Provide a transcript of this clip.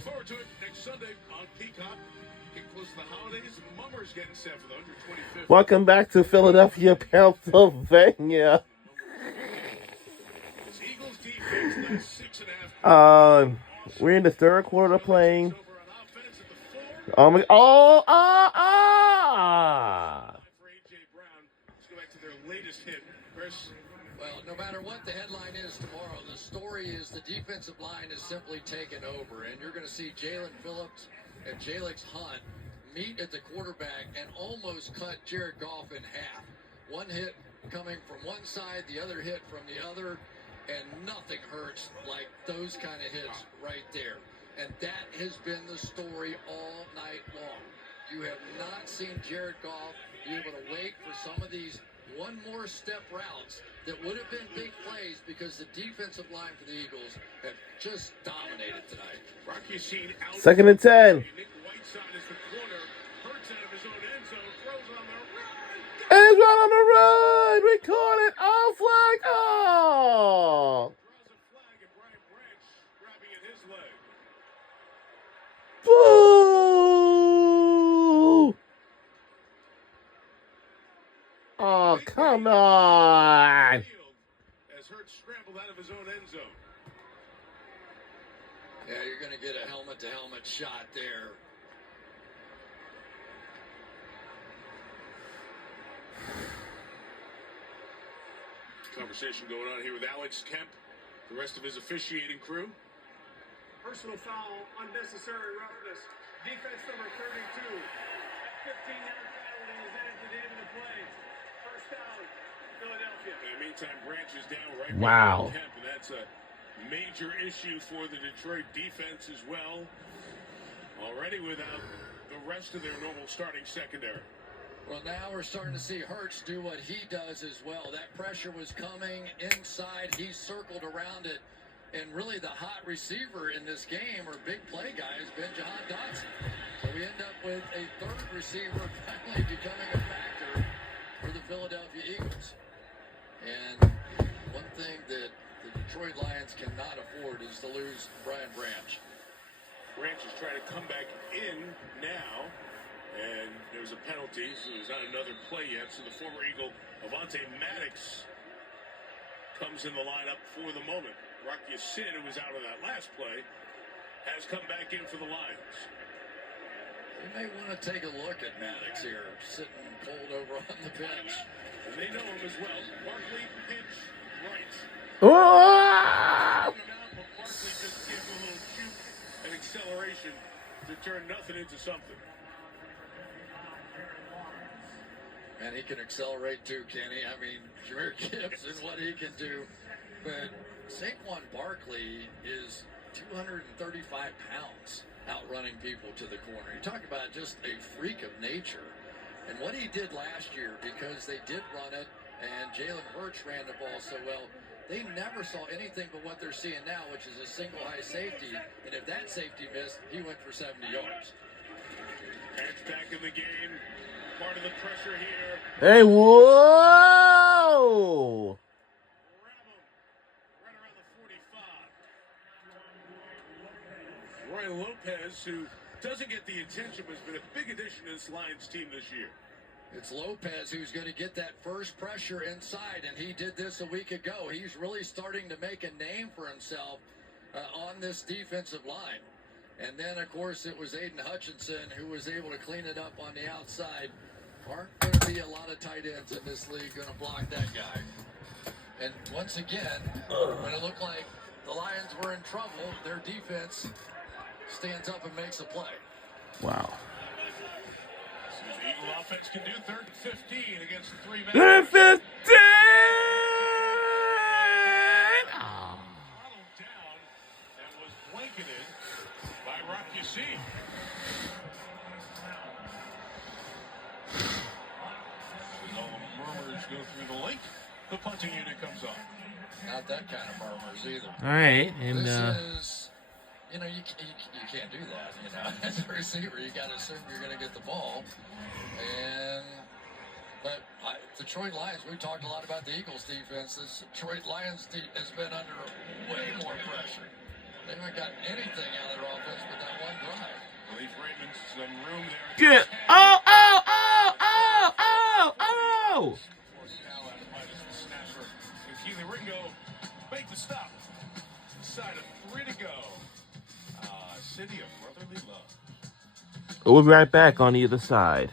Look forward to it next Sunday on Peacock. Getting close to the holidays, and Mummers getting set for the 125th. Welcome back to Philadelphia, Pennsylvania. Eagles defense last 6.5. We're in the third quarter playing. Over on offense at the 4. For For A.J. Brown. Let's go back to their latest hit. Chris. Well, no matter what the headline is tomorrow, the story is the defensive line is simply taken over, and you're going to see Jalen Phillips and Jalix Hunt meet at the quarterback and almost cut Jared Goff in half. One hit coming from one side, the other hit from the other, and nothing hurts like those kind of hits right there. And that has been the story all night long. You have not seen Jared Goff be able to wait for some of these one more step routes that would have been big plays because the defensive line for the Eagles have just dominated tonight. Second and 10. Nick Whiteside is the corner. Hurts out of his own end zone. Throws on the run. And right on the run. We caught it. Oh, flag. Oh. Draws a flag and Brian Branch grabbing at his leg. Boo. Oh, come on. As Hurts scrambled out of his own end zone. Yeah, you're going to get a helmet-to-helmet shot there. Conversation going on here with Alex Kemp, the rest of his officiating crew. Personal foul, unnecessary roughness. Defense number 32. 15-yard penalty is added to the end of the play. First down, Philadelphia. In the meantime, Branch is down right Wow. behind Kemp, and that's a major issue for the Detroit defense as well. Already without the rest of their normal starting secondary. Well, now we're starting to see Hurts do what he does as well. That pressure was coming inside. He circled around it. And really the hot receiver in this game, or big play guy, has been Jahan Dotson. So we end up with a third receiver finally becoming a factor for the Philadelphia Eagles. And one thing that the Detroit Lions cannot afford is to lose Brian Branch. Branch is trying to come back in now, and there's a penalty, so there's not another play yet. So the former Eagle, Avonte Maddox, comes in the lineup for the moment. Rock Ya-Sin, who was out of that last play, has come back in for the Lions. We may want to take a look at Maddox here, sitting cold over on the bench. And they know him as well. Barkley, pitch, right. Oh! But Barkley just gives a little shoot and acceleration to turn nothing into something. And he can accelerate too, can he? I mean, Jahmyr Gibbs and what he can do. But Saquon Barkley is 235 pounds outrunning people to the corner. You talk about just a freak of nature. And what he did last year, because they did run it, and Jalen Hurts ran the ball so well, they never saw anything but what they're seeing now, which is a single high safety. And if that safety missed, he went for 70 yards. Patch back in the game. Part of the pressure here. Hey, whoa! Grab him. Right around the 45. Roy Lopez, who doesn't get the attention, but has been a big addition to this Lions team this year. It's Lopez who's going to get that first pressure inside, and he did this a week ago. He's really starting to make a name for himself on this defensive line. And then, of course, it was Aiden Hutchinson who was able to clean it up on the outside. Aren't going to be a lot of tight ends in this league going to block that guy. And once again, when it looked like the Lions were in trouble, their defense stands up and makes a play. Wow. See what the Eagle offense can do. 3rd and 15 against 3 men. 3rd and 15! Followed down and was blanketed by Rock Ya-Sin. As all the murmurs go through the link, the punting unit comes on. Not that kind of murmurs either. All right, and This is, you can't do that. As a receiver, you got to assume you're going to get the ball. But Detroit Lions, we talked a lot about the Eagles defense. This Detroit Lions has been under way more pressure. They haven't got anything out of their offense but that Leave Raymond some room there. Get. Oh, oh, oh, oh, oh, oh. Fourth foul out of Midas, the snapper. And Keely Ringo make the stop. Inside of 3 to go. City of Brotherly Love. We'll be right back on the other side.